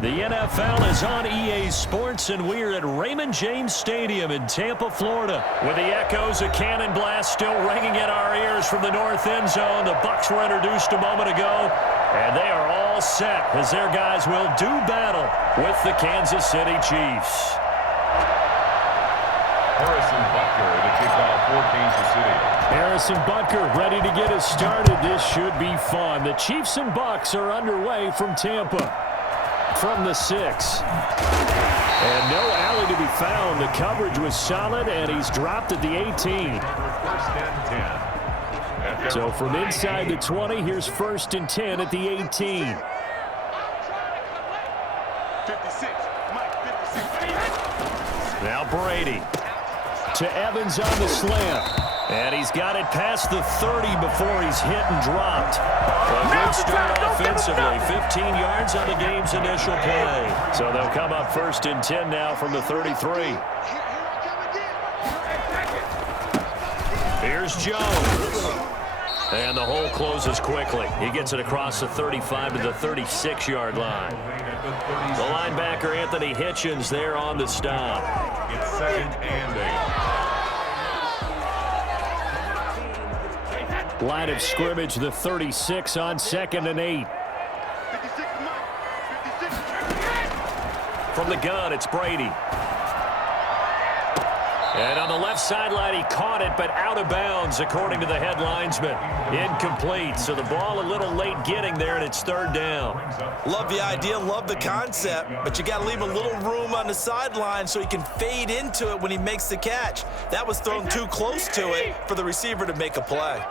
The NFL is on EA Sports, and we're at Raymond James Stadium in Tampa, Florida. With the echoes of cannon blast still ringing in our ears from the north end zone, the Bucs were introduced a moment ago, and they are all set as their guys will do battle with the Kansas City Chiefs. Harrison Butker to kick off for Kansas City. Harrison Butker ready to get us started. This should be fun. The Chiefs and Bucs are underway from Tampa. From the 6. And no alley to be found. The coverage was solid, and he's dropped at the 18. So from inside the 20, here's 1st and 10 at the 18. Now Brady to Evans on the slant. And he's got it past the 30 before he's hit and dropped. A good start offensively. 15 yards on the game's initial play. So they'll come up 1st and 10 now from the 33. Here's Jones. And the hole closes quickly. He gets it across the 35 to the 36-yard line. The linebacker, Anthony Hitchens, there on the stop. It's 2nd and 8. Line of scrimmage, the 36 on 2nd and 8. From the gun, it's Brady. And on the left sideline, he caught it, but out of bounds, according to the head linesman. Incomplete, so the ball a little late getting there, and it's 3rd down. Love the idea, love the concept, but you got to leave a little room on the sideline so he can fade into it when he makes the catch. That was thrown too close to it for the receiver to make a play.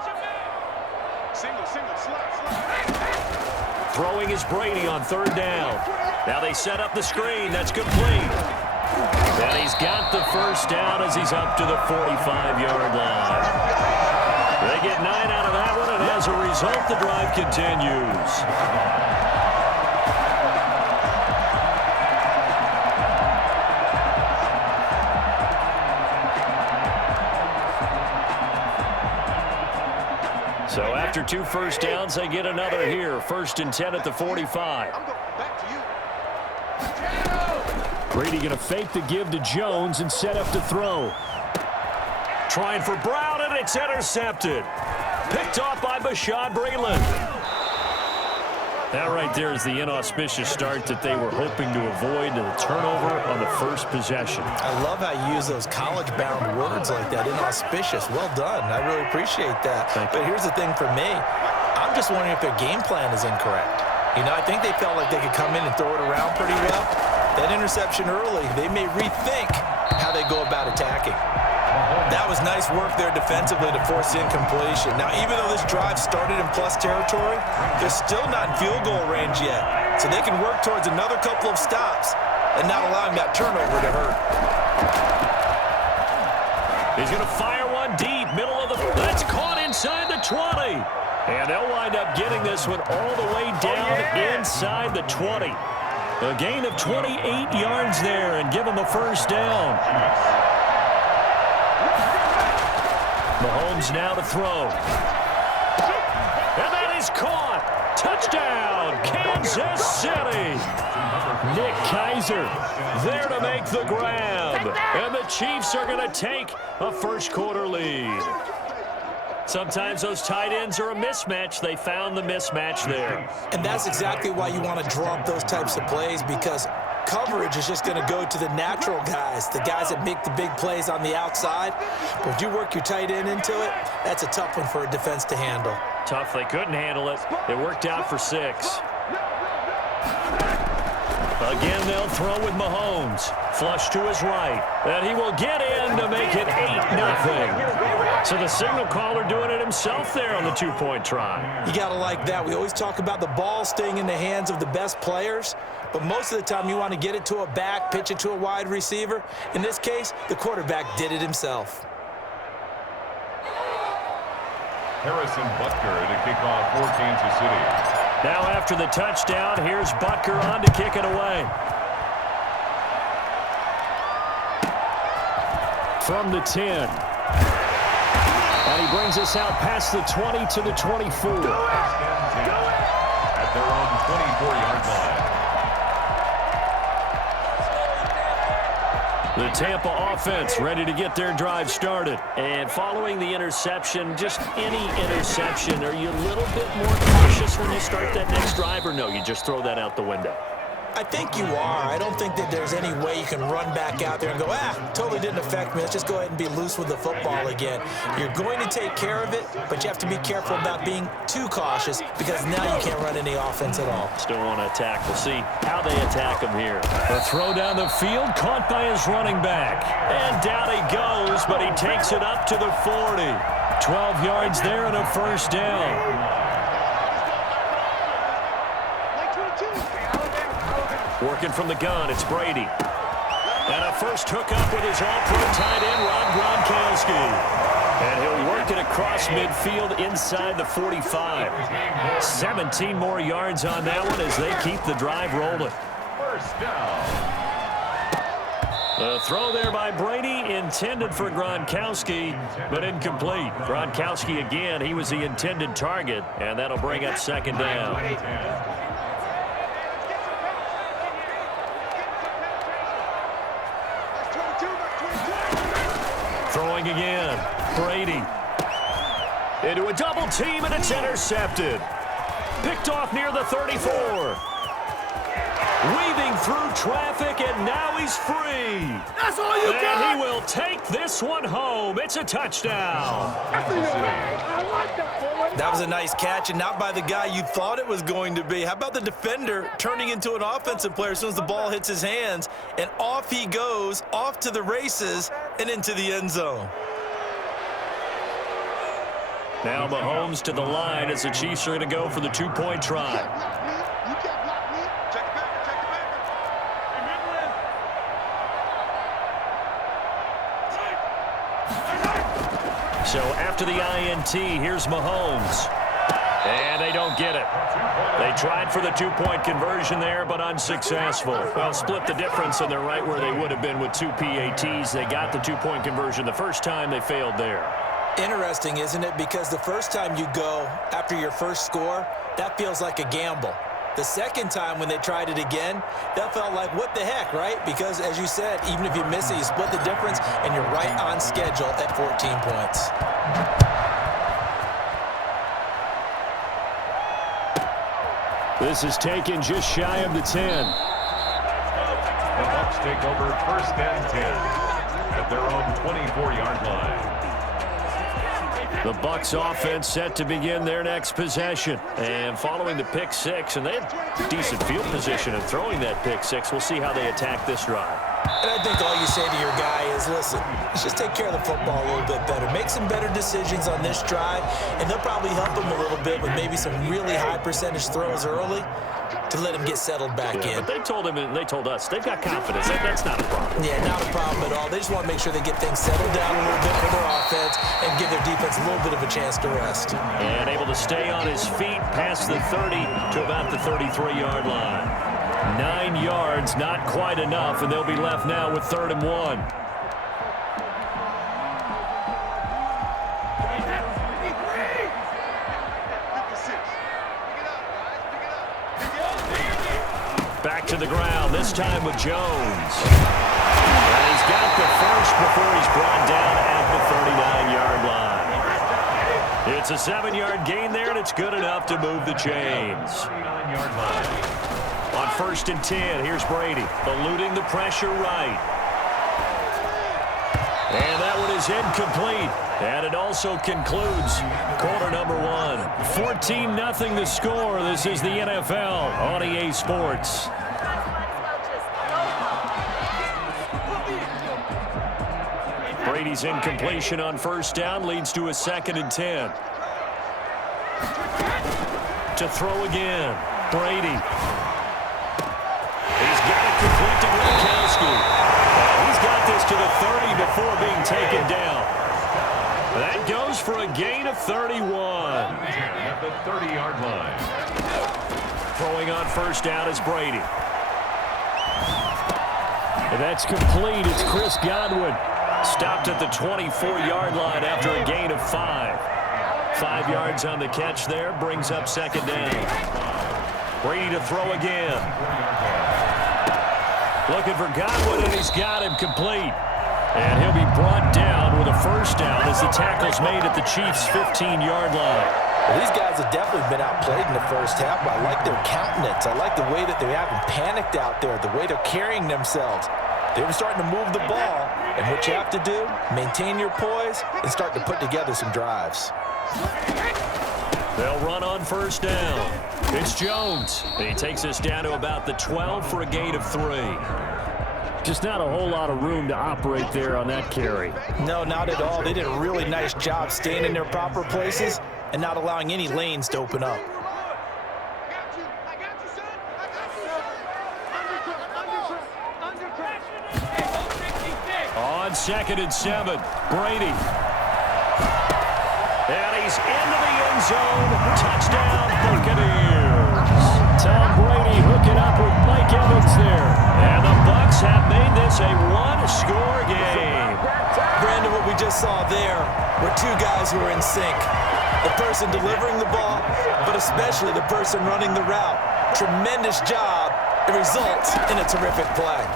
Throwing is Brady on 3rd down. Now they set up the screen. That's complete. And he's got the 1st down as he's up to the 45-yard line. They get 9 out of that one, and as a result, the drive continues. So after 2 first downs, they get another here. 1st and 10 at the 45. Brady going to fake the give to Jones and set up to throw. Trying for Brown, and it's intercepted. Picked off by Bashaud Breeland. That right there is the inauspicious start that they were hoping to avoid, the turnover on the 1st possession. I love how you use those college-bound words like that, inauspicious. Well done. I really appreciate that. But here's the thing for me. I'm just wondering if their game plan is incorrect. You know, I think they felt like they could come in and throw it around pretty well. That interception early, they may rethink how they go about attacking. That was nice work there defensively to force the incompletion. Now, even though this drive started in plus territory, they're still not in field goal range yet. So they can work towards another couple of stops and not allowing that turnover to hurt. He's going to fire one deep, middle of the... That's caught inside the 20. And they'll wind up getting this one all the way down inside the 20. A gain of 28 yards there and give them a 1st down. Mahomes now to throw. And that is caught. Touchdown, Kansas City. Nick Keiser there to make the grab. And the Chiefs are going to take a 1st quarter lead. Sometimes those tight ends are a mismatch. They found the mismatch there. And that's exactly why you want to draw up those types of plays, because coverage is just going to go to the natural guys, the guys that make the big plays on the outside. But if you work your tight end into it, that's a tough one for a defense to handle. Tough. They couldn't handle it. It worked out for 6. Again, they'll throw with Mahomes. Flush to his right. And he will get in to make it 8-0. So the signal caller doing it himself there on the 2-point try. You got to like that. We always talk about the ball staying in the hands of the best players, but most of the time you want to get it to a back, pitch it to a wide receiver. In this case, the quarterback did it himself. Harrison Butker to kick off for Kansas City. Now after the touchdown, here's Butker on to kick it away. From the 10. And he brings us out past the 20 to the 24. At their own 24-yard line. The Tampa offense ready to get their drive started. And following the interception, just any interception, are you a little bit more cautious when you start that next drive, or no, you just throw that out the window? I think you are. I don't think that there's any way you can run back out there and go, totally didn't affect me. Let's just go ahead and be loose with the football again. You're going to take care of it, but you have to be careful about being too cautious because now you can't run any offense at all. Still want to attack. We'll see how they attack him here. The throw down the field, caught by his running back. And down he goes, but he takes it up to the 40. 12 yards there and a first down. Working from the gun, it's Brady. And a first hookup with his all-pro tight end, Rob Gronkowski. And he'll work it across midfield inside the 45. 17 more yards on that one as they keep the drive rolling. First down. The throw there by Brady intended for Gronkowski, but incomplete. Gronkowski again, he was the intended target, and that'll bring up second down. Throwing again, Brady. Into a double team, and it's intercepted. Picked off near the 34. Weaving through traffic, and now he's free. That's all you got. And he will take this one home. It's a touchdown. That was a nice catch, and not by the guy you thought it was going to be. How about the defender turning into an offensive player as soon as the ball hits his hands, and off he goes, off to the races, and into the end zone. Now Mahomes to the line as the Chiefs are going to go for the two-point try. So after the INT, here's Mahomes. And they don't get it. They tried for the two-point conversion there, but unsuccessful. Well, split the difference, and they're right where they would have been with two PATs. They got the two-point conversion the first time. They failed there. Interesting, isn't it? Because the first time you go after your first score, that feels like a gamble. The second time when they tried it again, that felt like, what the heck, right? Because, as you said, even if you miss it, you split the difference, and you're right on schedule at 14 points. This is taken just shy of the 10. The Bucs take over first and 10 at their own 24-yard line. The Bucs offense set to begin their next possession. And following the pick six, and they had decent field position in throwing that pick six. We'll see how they attack this drive. And I think all you say to your guy is, listen, let's just take care of the football a little bit better. Make some better decisions on this drive, and they'll probably help him a little bit with maybe some really high percentage throws early to let him get settled back in. But they told him and they told us they've got confidence. That's not a problem. Yeah, not a problem at all. They just want to make sure they get things settled down a little bit for their offense and give their defense a little bit of a chance to rest. And able to stay on his feet past the 30 to about the 33-yard line. 9 yards, not quite enough, and they'll be left now with 3rd and 1. Back to the ground, this time with Jones. And he's got the first before he's brought down at the 39-yard line. It's a 7-yard gain there, and it's good enough to move the chains. 39-yard line. On 1st and 10, here's Brady, eluding the pressure right. And that one is incomplete. And it also concludes quarter number 1. 14-0 the score. This is the NFL on EA Sports. Brady's incompletion on 1st down leads to a 2nd and 10. To throw again, Brady. He's got it complete to Gronkowski. He's got this to the 30 before being taken down. That goes for a gain of 31. At the 30-yard line. Throwing on 1st down is Brady. And that's complete. It's Chris Godwin. Stopped at the 24-yard line after a gain of 5. 5 yards on the catch there. Brings up 2nd down. Brady to throw again. Looking for Godwin, and he's got him complete. And he'll be brought down with a first down as the tackle's made at the Chiefs' 15-yard line. Well, these guys have definitely been outplayed in the first half, but I like their countenance. I like the way that they haven't panicked out there, the way they're carrying themselves. They were starting to move the ball, and what you have to do, maintain your poise and start to put together some drives. They'll run on first down. It's Jones. He takes us down to about the 12 for a gain of 3. Just not a whole lot of room to operate there on that carry. No, not at all. They did a really nice job staying in their proper places and not allowing any lanes to open up. On 2nd and 7, Brady. And he's into the end zone. Touchdown, Buccaneers. Tom Brady hooking up with Mike Evans there. And the Bucs have made this a one-score game. Brandon, what we just saw there were two guys who are in sync. The person delivering the ball, but especially the person running the route. Tremendous job. It results in a terrific play.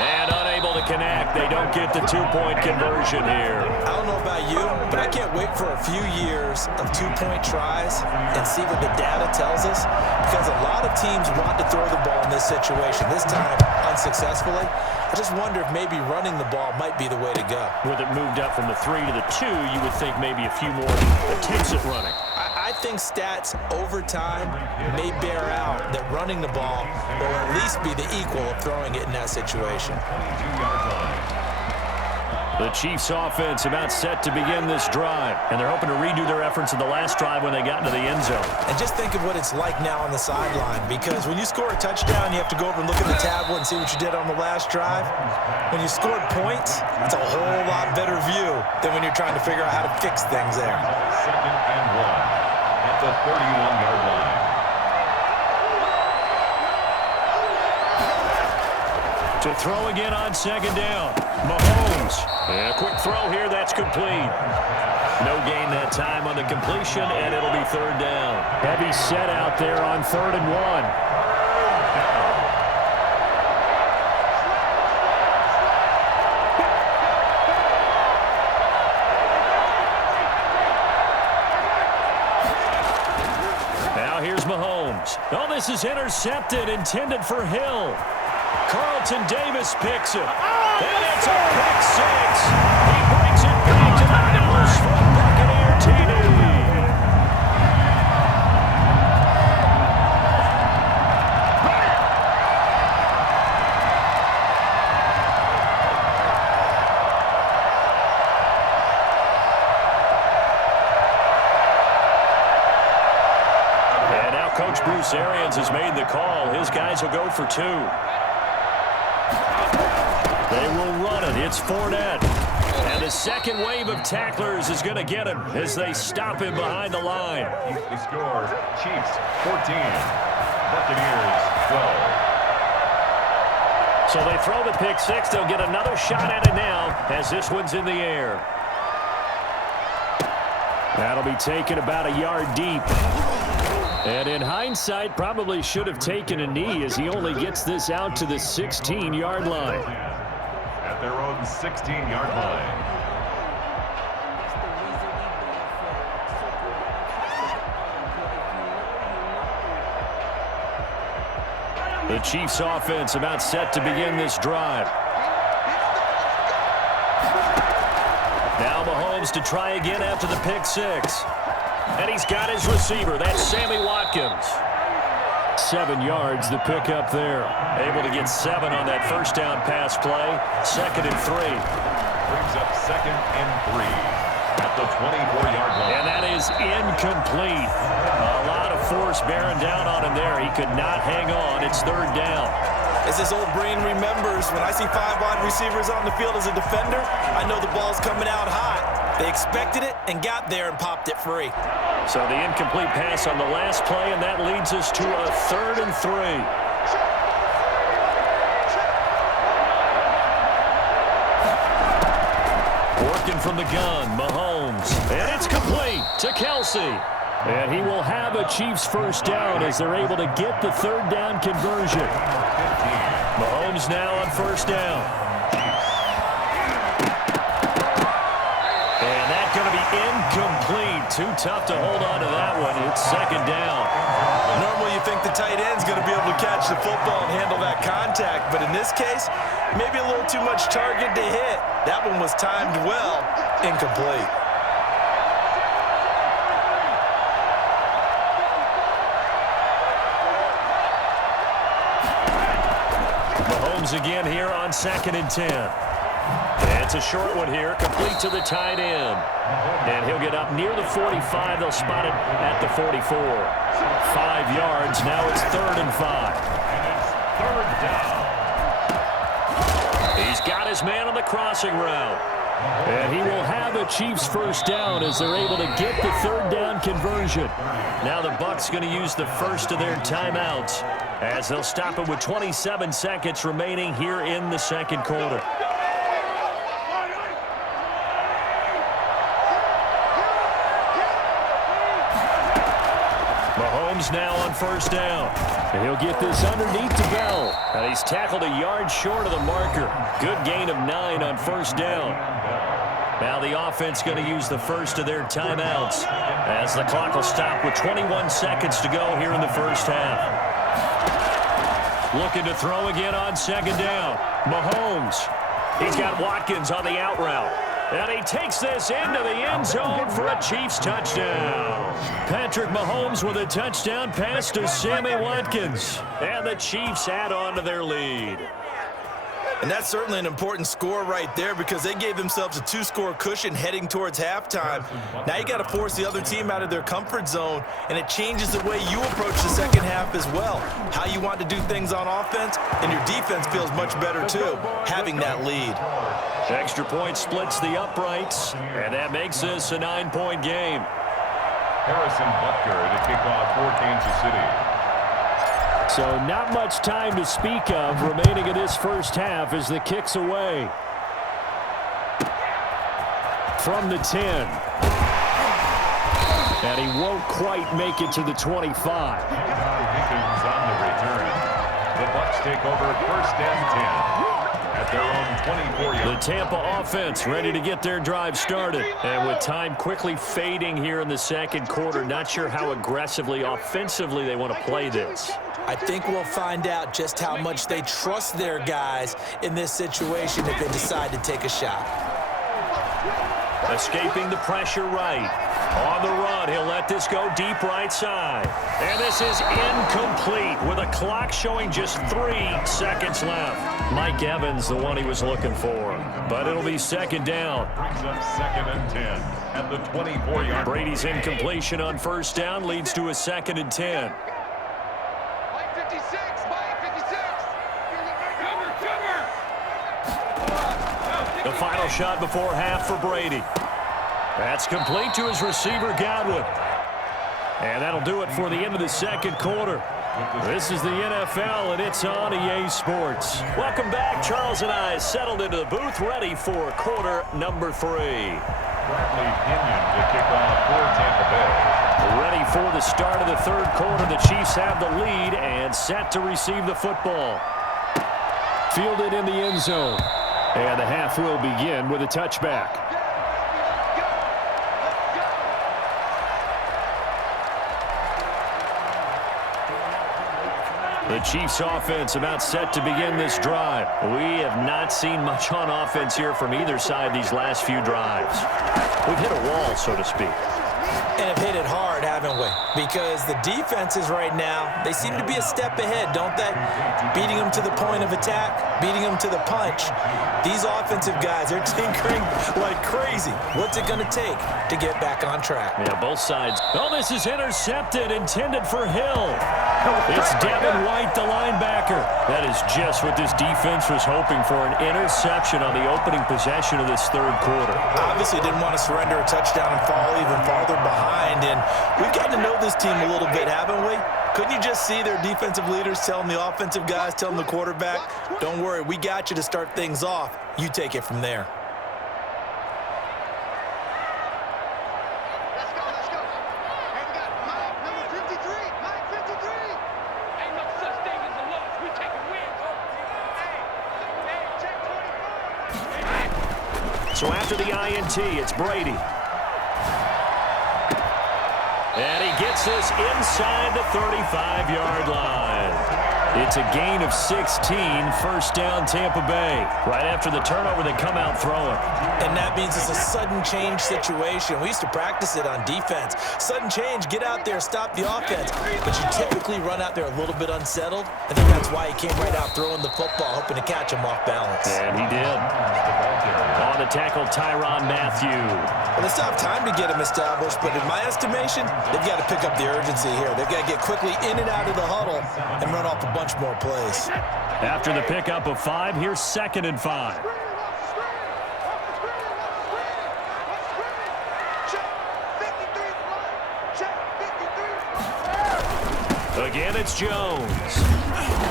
And unable to connect. They don't get the two-point conversion here. I don't know about you, but I can't wait for a few years of two-point tries and see what the data tells us, because a lot of teams want to throw the ball in this situation, this time unsuccessfully. I just wonder if maybe running the ball might be the way to go. With it moved up from the 3 to the 2, you would think maybe a few more attempts at running. I think stats over time may bear out that running the ball will at least be the equal of throwing it in that situation. The Chiefs offense about set to begin this drive, and they're hoping to redo their efforts in the last drive when they got into the end zone. And just think of what it's like now on the sideline, because when you score a touchdown, you have to go over and look at the tablet and see what you did on the last drive. When you scored points, it's a whole lot better view than when you're trying to figure out how to fix things there. 2nd and 1 at the 31-yard line. To throw again on 2nd down. Mahomes. And a quick throw here. That's complete. No gain that time on the completion, and it'll be 3rd down. Heavy set out there on 3rd and 1. Now here's Mahomes. Oh, this is intercepted, intended for Hill. Carlton Davis picks it. And it's a pick 6. He brings it back to the house for a Buccaneer TD. And now Coach Bruce Arians has made the call. His guys will go for 2. They will run it. It's Fournette. And the second wave of tacklers is going to get him as they stop him behind the line. The score, Chiefs 14, Buccaneers 12. So they throw the pick 6. They'll get another shot at it now as this one's in the air. That'll be taken about a yard deep. And in hindsight, probably should have taken a knee as he only gets this out to the 16-yard line. At their own 16-yard line. The Chiefs offense about set to begin this drive. Now Mahomes to try again after the pick 6. And he's got his receiver. That's Sammy Watkins. 7 yards, the pickup there. Able to get 7 on that first down pass play. 2nd and 3. Brings up 2nd and 3 at the 24-yard line. And that is incomplete. A lot of force bearing down on him there. He could not hang on. It's 3rd down. As this old brain remembers, when I see 5 wide receivers on the field as a defender, I know the ball's coming out hot. They expected it and got there and popped it free. So the incomplete pass on the last play, and that leads us to a 3rd and 3. Working from the gun, Mahomes. And it's complete to Kelsey. And he will have a Chiefs first down as they're able to get the 3rd down conversion. Mahomes now on first down. And that's going to be incomplete. Too tough to hold on to that one. It's second down. Normally you think the tight end's going to be able to catch the football and handle that contact, but in this case, maybe a little too much target to hit. That one was timed well, incomplete. Mahomes again here on 2nd and 10. And it's a short one here, complete to the tight end. And he'll get up near the 45. They'll spot it at the 44. 5 yards. Now it's 3rd and 5. And it's 3rd down. He's got his man on the crossing route. And he will have a Chiefs first down as they're able to get the 3rd down conversion. Now the Bucs going to use the first of their timeouts as they'll stop it with 27 seconds remaining here in the second quarter. Mahomes now on first down. And he'll get this underneath to Bell. And he's tackled a yard short of the marker. Good gain of 9 on first down. Now the offense going to use the first of their timeouts as the clock will stop with 21 seconds to go here in the first half. Looking to throw again on second down. Mahomes. He's got Watkins on the out route. And he takes this into the end zone for a Chiefs touchdown. Patrick Mahomes with a touchdown pass to Sammy Watkins. And the Chiefs add on to their lead. And that's certainly an important score right there because they gave themselves a 2-score cushion heading towards halftime. Now you got to force the other team out of their comfort zone, and it changes the way you approach the second half as well. How you want to do things on offense, and your defense feels much better too, having that lead. Extra point splits the uprights, and that makes this a 9-point game. Harrison Butker to kick off for Kansas City. So not much time to speak of remaining in this first half as the kick's away. From the 10. And he won't quite make it to the 25. Higgins on the return. The Bucs take over 1st and 10. At their own 24-yard. The Tampa offense ready to get their drive started. And with time quickly fading here in the second quarter, not sure how aggressively, offensively they want to play this. I think we'll find out just how much they trust their guys in this situation if they decide to take a shot. Escaping the pressure right. On the run, he'll let this go deep right side. And this is incomplete with a clock showing just 3 seconds left. Mike Evans, the one he was looking for. But it'll be second down. Brings up 2nd and 10 at the 24-yard. Brady's incompletion on first down leads to a 2nd and 10. Mike 56, Mike 56. The final shot before half for Brady. That's complete to his receiver, Godwin. And that'll do it for the end of the second quarter. This is the NFL, and it's on EA Sports. Welcome back. Charles and I settled into the booth, ready for quarter number 3. Bradley Pinion to kick off for Tampa Bay. Ready for the start of the third quarter. The Chiefs have the lead and set to receive the football. Fielded in the end zone. And the half will begin with a touchback. The Chiefs offense about set to begin this drive. We have not seen much on offense here from either side these last few drives. We've hit a wall, so to speak. And have hit it hard, haven't we? Because the defenses right now, they seem to be a step ahead, don't they? Beating them to the point of attack, beating them to the punch. These offensive guys, they're tinkering like crazy. What's it going to take to get back on track? Yeah, both sides. Oh, this is intercepted, intended for Hill. It's Devin White, the linebacker. That is just what this defense was hoping for, an interception on the opening possession of this third quarter. Obviously didn't want to surrender a touchdown and fall even farther behind, and we've gotten to know this team a little bit, haven't we? Couldn't you just see their defensive leaders telling the offensive guys, telling the quarterback, don't worry, we got you to start things off. You take it from there. Let's go, let's go. Hey, we got Mike, number 53. Mike 53. Ain't no such thing as a loss. We taking wins. Hey, So after the INT, it's Brady. And he gets this inside the 35-yard line. It's a gain of 16, first down Tampa Bay. Right after the turnover, they come out throwing. And that means it's a sudden change situation. We used to practice it on defense. Sudden change, get out there, stop the offense. But you typically run out there a little bit unsettled. I think that's why he came right out throwing the football, hoping to catch him off balance. And he did. On the tackle, Tyrann Mathieu. Well, they still have time to get him established, but in my estimation, they've got to pick up the urgency here. They've got to get quickly in and out of the huddle and run off a bunch more plays. After the pickup of 5, here's 2nd and 5. Again, it's Jones.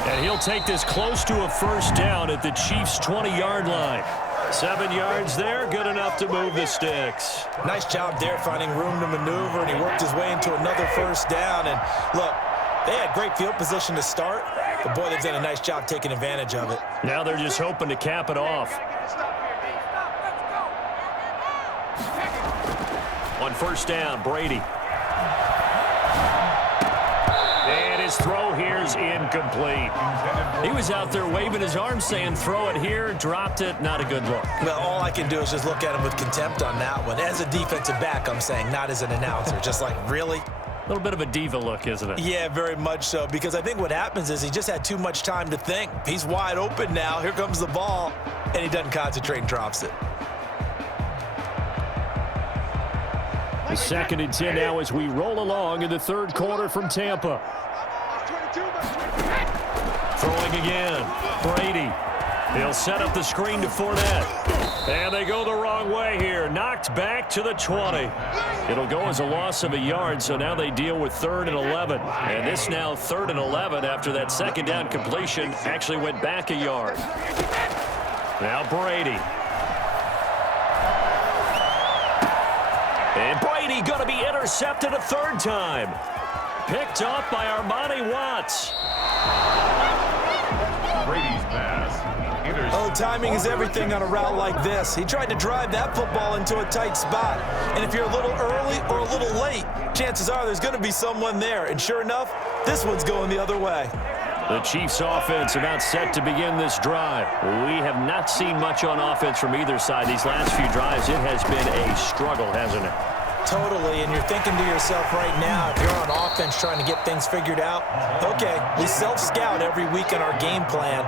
And he'll take this close to a first down at the Chiefs' 20-yard line. 7 yards there, good enough to move the sticks. Nice job there finding room to maneuver, and he worked his way into another first down. And look, they had great field position to start, but boy, they've done a nice job taking advantage of it. Now they're just hoping to cap it off. On first down, Brady. And his throw here's incomplete. He was out there waving his arm saying, throw it here, dropped it, not a good look. Well, all I can do is just look at him with contempt on that one. As a defensive back, I'm saying, not as an announcer. Just like, really? A little bit of a diva look, isn't it? Yeah, very much so, because I think what happens is he just had too much time to think. He's wide open now. Here comes the ball, and he doesn't concentrate and drops it. The 2nd and 10 now as we roll along in the third quarter from Tampa. Throwing again. Brady. He'll set up the screen to Fournette. And they go the wrong way here. Knocked back to the 20. It'll go as a loss of a yard, so now they deal with 3rd and 11. And this now 3rd and 11 after that second down completion actually went back a yard. Now Brady. And Brady going to be intercepted a 3rd time. Picked off by Armani Watts. Brady's pass. Oh, timing is everything on a route like this. He tried to drive that football into a tight spot. And if you're a little early or a little late, chances are there's going to be someone there. And sure enough, this one's going the other way. The Chiefs offense about set to begin this drive. We have not seen much on offense from either side these last few drives. It has been a struggle, hasn't it? Totally, and you're thinking to yourself right now, if you're on offense trying to get things figured out, okay, we self-scout every week in our game plan.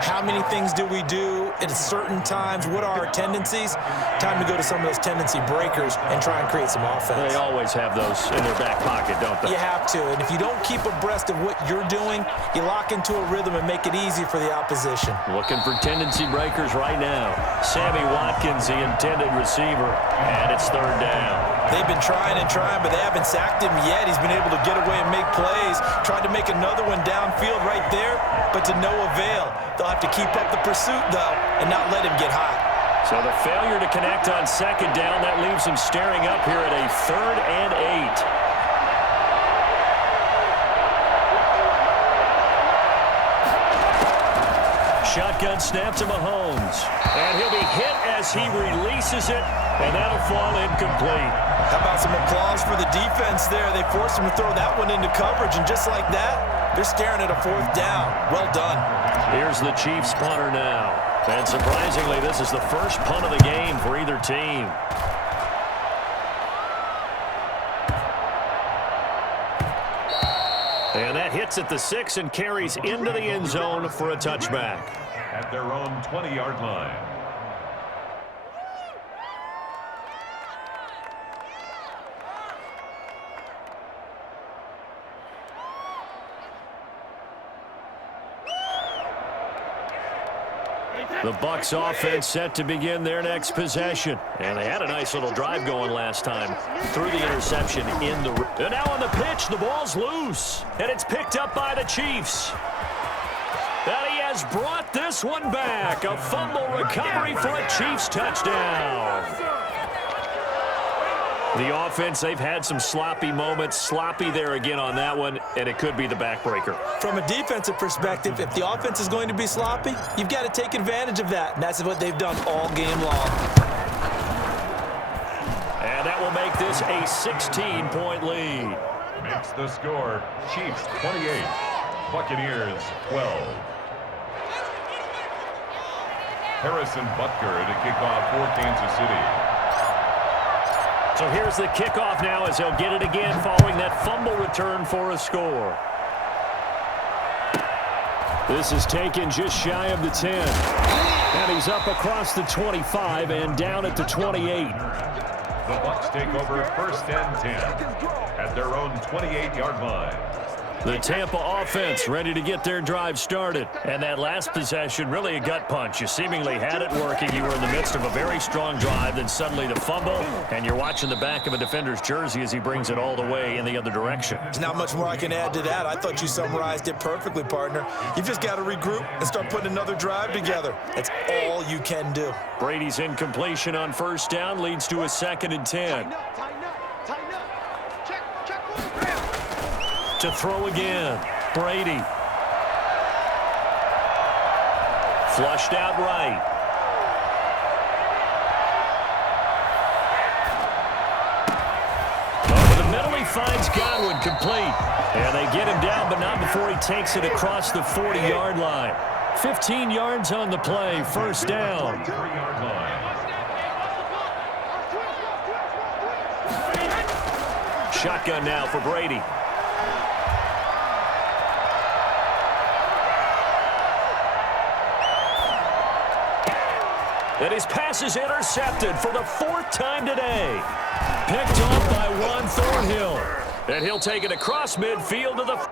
How many things do we do at certain times? What are our tendencies? Time to go to some of those tendency breakers and try and create some offense. They always have those in their back pocket, don't they? You have to, and if you don't keep abreast of what you're doing, you lock into a rhythm and make it easy for the opposition. Looking for tendency breakers right now. Sammy Watkins, the intended receiver, and it's 3rd down. They've been trying and trying, but they haven't sacked him yet. He's been able to get away and make plays. Tried to make another one downfield right there, but to no avail. They'll have to keep up the pursuit, though, and not let him get hot. So the failure to connect on 2nd down, that leaves him staring up here at a 3rd and 8. Shotgun snap to Mahomes. And he'll be hit as he releases it, and that'll fall incomplete. How about some applause for the defense there? They forced him to throw that one into coverage, and just like that, they're staring at a 4th down. Well done. Here's the Chiefs punter now. And surprisingly, this is the first punt of the game for either team. And that hits at the 6 and carries into the end zone for a touchback. At their own 20-yard line. The Bucs offense set to begin their next possession. And they had a nice little drive going last time. Through the interception in the... And now on the pitch, the ball's loose. And it's picked up by the Chiefs. And he has brought this one back. A fumble recovery for a Chiefs touchdown. The offense, they've had some sloppy moments. Sloppy there again on that one, and it could be the backbreaker. From a defensive perspective, if the offense is going to be sloppy, you've got to take advantage of that, and that's what they've done all game long. make this a 16-point lead. Makes the score Chiefs 28, Buccaneers 12. Harrison Butker to kick off for Kansas City. So here's the kickoff now as they'll get it again following that fumble return for a score. This is taken just shy of the 10. And he's up across the 25 and down at the 28. The Bucs take over 1st and 10 at their own 28-yard line. The Tampa offense ready to get their drive started. And that last possession, really a gut punch. You seemingly had it working. You were in the midst of a very strong drive, then suddenly the fumble, and you're watching the back of a defender's jersey as he brings it all the way in the other direction. There's not much more I can add to that. I thought you summarized it perfectly, partner. You've just got to regroup and start putting another drive together. That's all you can do. Brady's incompletion on 1st down leads to a 2nd and 10. Tighten up. Check one. To throw again, Brady. Flushed out right. Over the middle, he finds Godwin complete. And they get him down, but not before he takes it across the 40-yard line. 15 yards on the play, 1st down. 3-yard line. Shotgun now for Brady. And his pass is intercepted for the 4th time today. Picked off by Juan Thornhill. And he'll take it across midfield to the